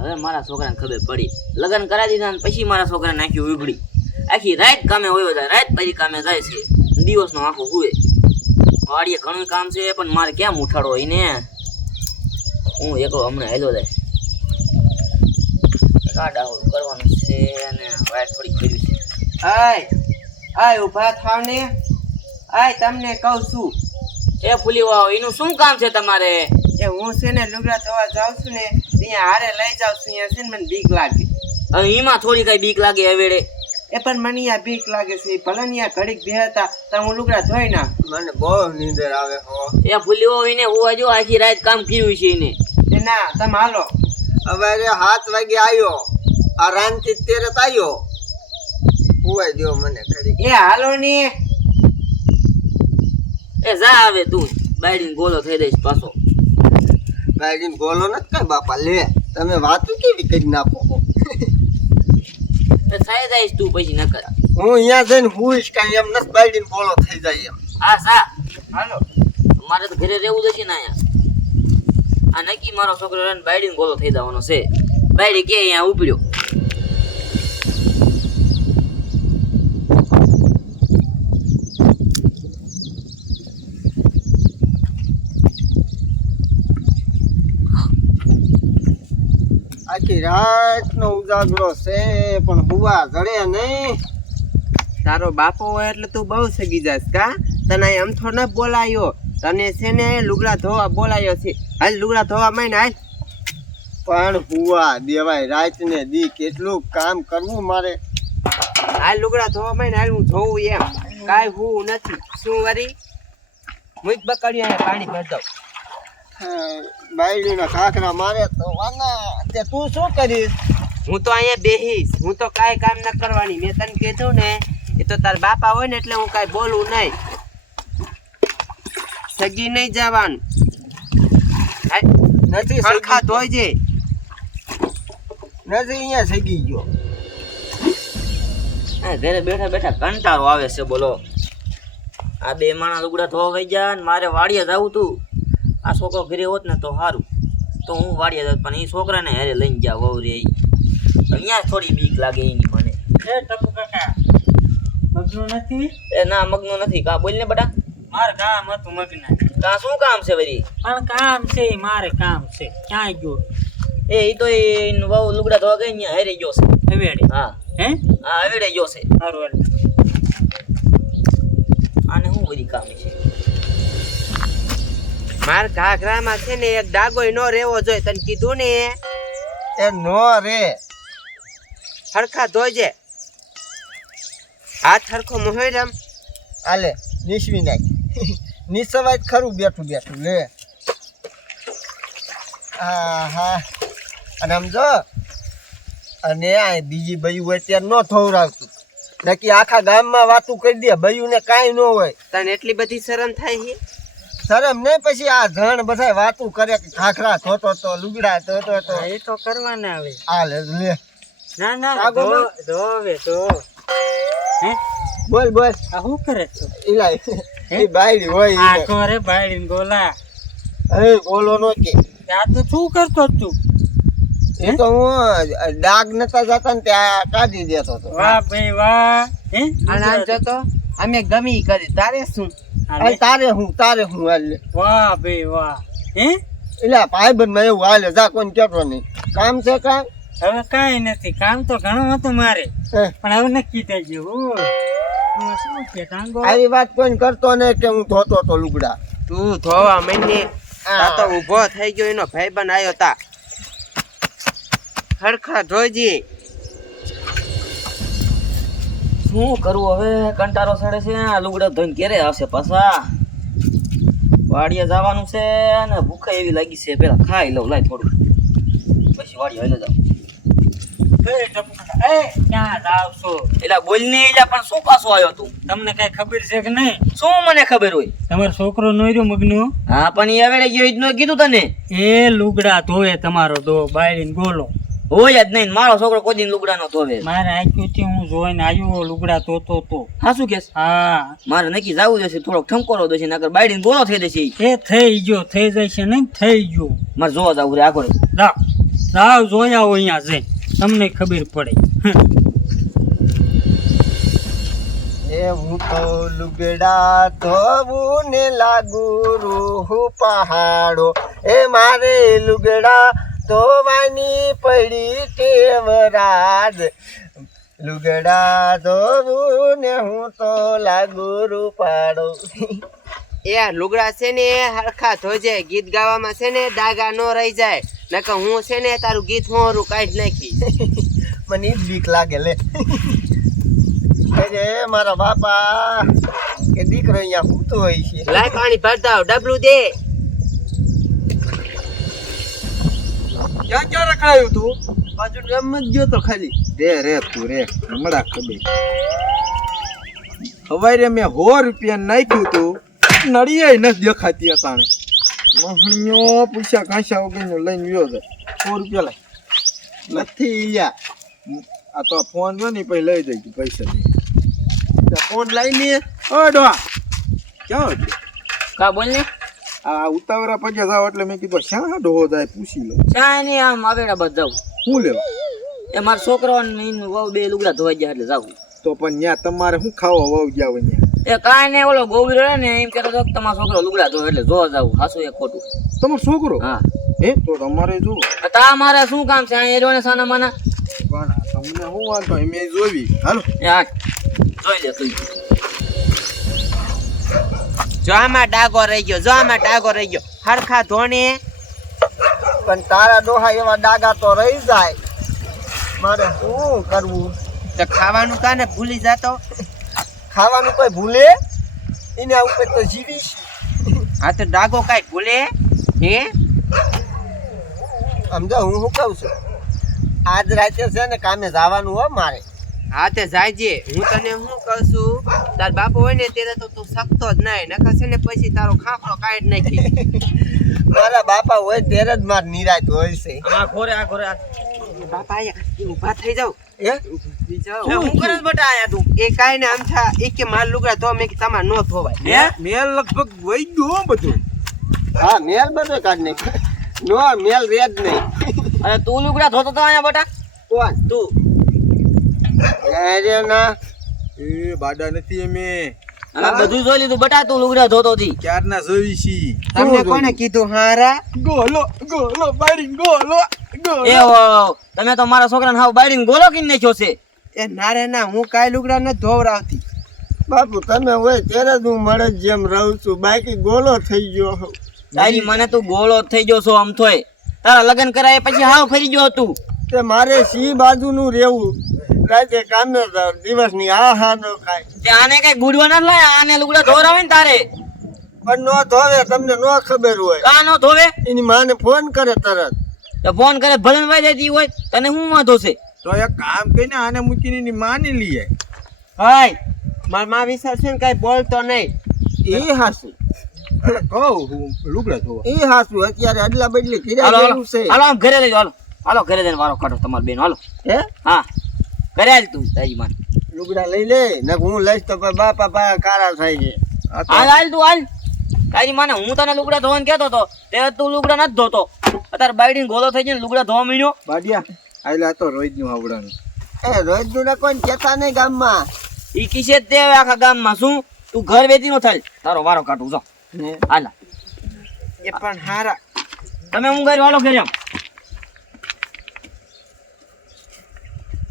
હવે મારા છોકરાને ખબર પડી. લગ્ન કરાવી દીધા ને પછી મારા છોકરા આખી ઉગડી. આખી રાત કામે હોય જાય રાત પછી કામે જાય છે. દિવસનો આખો હોય વાડીએ ઘણું કામ છે પણ મારે કેમ ઉઠાડો હોય ને? હું એકલો હમણાં હેલો જાય. કાડા કરવાનું છે અને વાટ થોડી છે. આય આય ઊભા થાવ ને. આય તમને કહું છું. એ ફૂલી વાવ એનું શું કામ છે તમારે? એ હું છે ને લુગડા ધોવા જાઉં છું ને હારે લઈ જાવ છું અહીંયા છે ને મને બીક લાગે. હવે એમાં થોડી કઈ બીક લાગે હવેડે. એ પણ મને અહીંયા બીક લાગે છે ભલે ને અહીંયા ઘડીક બેહતા તો હું લુગડા ધોઈ ના મને બહુ નીંદર આવે હો. એ ભૂલ્યો એને હું જો આખી રાત કામ કર્યું છે એને. એ ના તમે હાલો. હવે સાત વાગે આવ્યો આ રાંચી તેરત આવ્યો હુવાઈ દો મને ઘડી એ હાલો ને. એ જા આવે તું બાયડીને ગોલો થઈ દઈશ પાછો. ગાડીને બોલો નથી કઈ બાપા? લે તમે વાતું કેવી કરી નાખો? થઈ થાય જઈશ તું પછી ન કરા હું અહીંયા જઈને હુઈશ કાંઈ એમ નથી બાયડીને બોલો થઈ જાય એમ. હા સા. હાલો. મારે તો ઘરે રહેવું જશે ને અહીંયા. આ નક્કી મારો છોકરો રહીને બાયડીને ગોલો થઈ જવાનો છે. બાયડી કે અહીંયા ઉપડ્યો? આખી રાતનો ઉજાગરો છે, પણ હુવા જડે નહીં. તારો બાપો હોય એટલે તું બહુ સગી જાસ કા? તને એમ થોડો ન બોલાયો. તને છે ને લુગડા ધોવા બોલાયો છે. હાલ લુગડા ધોવા માં હાલ. પણ હુવા દેવાય રાત ને દી કેટલું કામ કરવું મારે. હાલ લુગડા ધોવા માં હાલ, હું ધોવું એમ. કાંઈ હું નથી. શું વરી? મુજ બકડ્યું પાણી ભર દઉં. બાયડીના કાકરા મારે તો વાના તે તું શું કરીશ? હું તો અહીંયા બેહીશ. હું તો કાંઈ કામ ન કરવાની. મેં તને કીધું ને એ તો તાર બાપા હોય ને એટલે હું કાંઈ બોલું નહીં. સગી નહીં જવાનું. નથી સરખા ધોઈજે નથી અહીંયા સગી ગયો. ઘરે બેઠા બેઠા કંટાળો આવે છે બોલો. આ બે માણા લુગડા ધોવા વઈ ગયા ને મારે વાડીએ જવું તું. આ છોકરો ઘરે હોત ને તો સારું તો હું વાડીએ જાત પણ એ છોકરાને હેરે લઈને ગયા વહુ રે ઈ. અહીંયા થોડી બીક લાગે એની મને. એ ટપુ કાકા મગનું નથી? એ ના મગનો નથી. કા બોલ ને બટા? મારે કામ હતું મગના. કા શું કામ છે વરી? પણ કામ છે મારે કામ છે. ક્યાં ગયો? એ ઈ તો એ વહુ લુગડા ધોવા ગઈ અહીંયા હેરે ગયો છે. હવેડે હા. હે? હા હવેડે ગયો છે. સારું. આને શું વરી કામ છે? માર ઘાઘરામાં છે ને એક ડાગોય નો રેવો જોઈએ તને કીધું ને? એ નો રે. હરખા ધોજે. હાથ હરખો મોહી રમ. આલે નીસવી નાખ. નીસવાય ખરું બેઠું બેઠું લે. હા હા અને આમ જો અને આ બીજી બયું હોય ત્યારે ન થવરાવતું નકી આખા ગામમાં વાતું કરી દે બયું ને કાંઈ ન હોય. તને એટલી બધી શરમ થાય છે શરમ ને પછી આ જણ બધા વાતું કરે કે ખાખરા ધોતો તો લુગડા ધોતો તો. એ તો કરવાના આવે આ લે લે. ના ના ધો ના? ધો હે? બોલ બોલ. આ શું કરે છે? ઇલાય એ બાયડી હોય આ ઈ. બાયડી ગોલા. એ બોલો નો કે. આ તો શું કરતો તું? એ તો હું ડાગ નતા જતા ને ત્યાં કાઢી દેતો હતો વાહ ભાઈ વાહ. હે? અને આમ જોતો? અમે ગમી કરી. તારે શું. અરે તારે હું તારે હું હાલ. વાહ બે વાહ. હે? એટલે ભાઈ બંધમાં એવું હાલે જા કોઈને કેતો નહીં. કામ છે કામ? હવે કાંઈ નથી કામ તો ઘણું હતું મારે. પણ હવે નક્કી થઈ ગયું હું. હવે શું કે આવી વાત કોઈ કરતો નહીં કે હું ધોતો તો લુગડા. તું ધોવા મહિને આ તો ઊભો થઈ ગયો એનો ભાઈબંધ આવ્યો તા. ખરખા ધોજી શું કરવું હવે? કંટારો સડે છે આ લુગડા ધોઈને ક્યારે આવશે પાછા. વાડીએ જવાનું છે અને ભૂખે એવી લાગી છે. પેલા ખાઈ લઉં લાય થોડું. પછી વાડીએ હાલે જાવ એ ટપુ કાકા, એ ક્યાં જાવ છો એટલે બોલ પણ શું આવ્યો તું? તમને કઈ ખબર છે કે નહીં? શું મને ખબર હોય? તમારો છોકરો નોર્યો મગનો? હા પણ એ હવે કીધું તને? એ લુગડા ધોવે તમારો દો બાયડીને ગોલો. હોય જ નહીં મારો છોકરો કોઈ દિન લુગડા નો ધોવે. મારે આંખ્યુંથી હું જોઈને આવ્યો લુગડા ધોતો તો. હા શું કેસ? હા. મારે નક્કી જવું જશે થોડોક ઠમકોરો દેશે નકર બાયડીને બોલો થઈ જશે. એ થઈ ગયો થઈ જશે નહીં થઈ ગયો. મારે જોવા જવું રે આગળ. જાઓ સાવ જોયા હોય અહીંયા જઈ તમને ખબર પડે. એ હું તો લુગડા ધોવું ને લાગુ રૂહ પહાડો. એ મારે લુગડા ધોવાની પડી ટેવરાજ. લુગડા ધોવું ને હું તો લાગુ રૂપાડો એ લુગડા છે ને હરખા ધોજે ગીત ગાવામાં છે ને દાગા નો રહી જાય. નકર હું છે ને તારું ગીત હોરું કાઢી નાખી. મને જ બીક લાગે લે. અરે મારા બાપા કે દીકરો અહીંયા સૂતો હોય છે. લાય પાણી ભરતા ડબલું દે. ક્યાં ક્યાં રખડાયું તું? પાછું એમ જ ગયો તો ખાલી. રે રે તું રે હમણાં ખબે સવારે મેં સો રૂપિયા નાખ્યું તું નળીએ નથી દેખાતી અતાણે મહણીઓ પૈસા કાંસા વગરનો લઈને ગયો છે સો રૂપિયા લાય. નથી ઈયા આ તો ફોન જો ને પછી લઈ જઈશું પૈસા દે ફોન લઈને ઓ ડોહા ક્યાં કા બોલ ને? આ ઉતાવળા પગે જાવ એટલે મેં કીધું શા ડોહો જાય? પૂછી લો. ચાય નહીં આમ આવેડા બધ જાવ શું લેવા? એ મારા છોકરો ને ઈન વહુ બે લુગડા ધોવાઈ ગયા એટલે જાવ તો પણ ત્યાં તમારે શું ખાવા વાવ ગયા હોય ત્યાં એ કાંઈ નહીં ઓલો ગોવિંદ રહે ને એમ કહેતો હતો કે તમારો છોકરો લુગડા ધોવે એટલે જોવા જાવ હાસું એક ખોટું. તમારો છોકરો? હા. હે? તો તમારે જો. તા મારે શું કામ છે? અહીંયા જોને સાના માના. પણ તમને શું વાંધો એમ એ જોવી હાલો. એ જોઈ લે તું. જો આમાં ડાગો રહી ગયો જો આમાં ડાગો રહી ગયો. હરખા ધોણે. પણ તારા ડોહા એવા ડાગા તો રહી જાય. મારે શું કરવું? તો ખાવાનું કાને ભૂલી જાતો? ખાવાનું કોઈ ભૂલે? એના ઉપર તો જીવીશ. હા તો ડાગો કાંઈ ભૂલે? હે? સમજો હું શું કહું છું? આજ રાતે છે ને કામે જવાનું હો મારે. હા તે જાયજે હું તને શું કહું છું? તાર બાપુ હોય ને ત્યારે તો તું શકતો જ નહીં. નકર છે ને પછી તારો ખાખરો કાઢ નાખી. મારા બાપા હોય ત્યારે જ માર નિરાત હોય છે. આ ખોરે આ ખોરે બાપા આયા ઊભા થઈ જાવ એ. એ હું કરે બટા આયા તું? એ કાઈ ને આમ થા એ કે માર લુગડા ધો મેં કે તમારે નો ધોવાય. હે? મેલ લગભગ ગયો બધું. હા મેલ બધો કાઢ નાખ નો મેલ રે નહીં. અરે તું લુગડા ધોતો તો અહીંયા બટા કોણ? તું. અરે ના. એ બાડા નથી અમે. અમે બધું જોઈ લીધું બટા તું લુગડા ધોતો થી ક્યારના જોઈ છી? તમને કોને કીધું હારા? ગોલો ગોલો બારી ગોલો ગોલો. એ તમે તો મારા છોકરાને હાવ બાળીને ગોલો કીને નાખ્યો છે. એ ના રે ના હું કાંઈ લુગડા નથી ધોવરાવતી. બાપુ તમે હોય ત્યારે જ હું મળે જેમ રહું છું. બાકી ગોલો થઈ ગયો હોઉં. તારી મને તું ગોળો થઈ ગયો છો આમ થોય. તારા લગ્ન કરાય પછી હાવ ફરી ગયો તું. તે મારે સી બાજુનું રહેવું? રાતે કામે જાઉં, દિવસની આ હા નો ખાય. આને કઈ ગુડવા ના લાય? આને લુગડા ધોરાવે ને તારે? પણ નો ધોવે તમને નો ખબર હોય. કા નો ધોવે? એની માને ફોન કરે તરત. તો ફોન કરે ભલન વાઈ જતી હોય તને શું વાંધો છે તો એક કામ કરીને આને મૂકીને એની માની લઈએ હાય મારમાં વિચાર છે ને કઈ બોલતો નહીં. એ હાસુ. કહું હું લુગડા ધોવા. એ હાસુ અત્યારે અદલા બદલી હાલો હાલો. છે. હાલો આમ ઘરે લઈ જાઓ, હાલો. હાલો ઘરે જઈને વારો કાઢો તમારા બેન હાલો. હે? હા. ઘરે તું તારી માં લુગડા લઈ લે ને હું લઈશ તો બાપા પાયા કારા થાય છે હાલ હાલ તું હાલ. તારી માને હું તને લુગડા ધોવાનું કહેતો હતો તે તું લુગડા નથી ધોતો. અત્યારે બાયડીને ગોલો થઈ ને લુગડા ધોવા મળ્યો બાડિયા આયલા આ તો નું આવડાનું એ રોહિતનું કોઈ કેતા નહીં ગામમાં. ઈ કિસે તે આખા ગામમાં શું? તું ઘર વેચી નો થાય. તારો વારો કાઢું જો. હાલા. એ પણ હારા. તમે હું ઘર વાળો આમ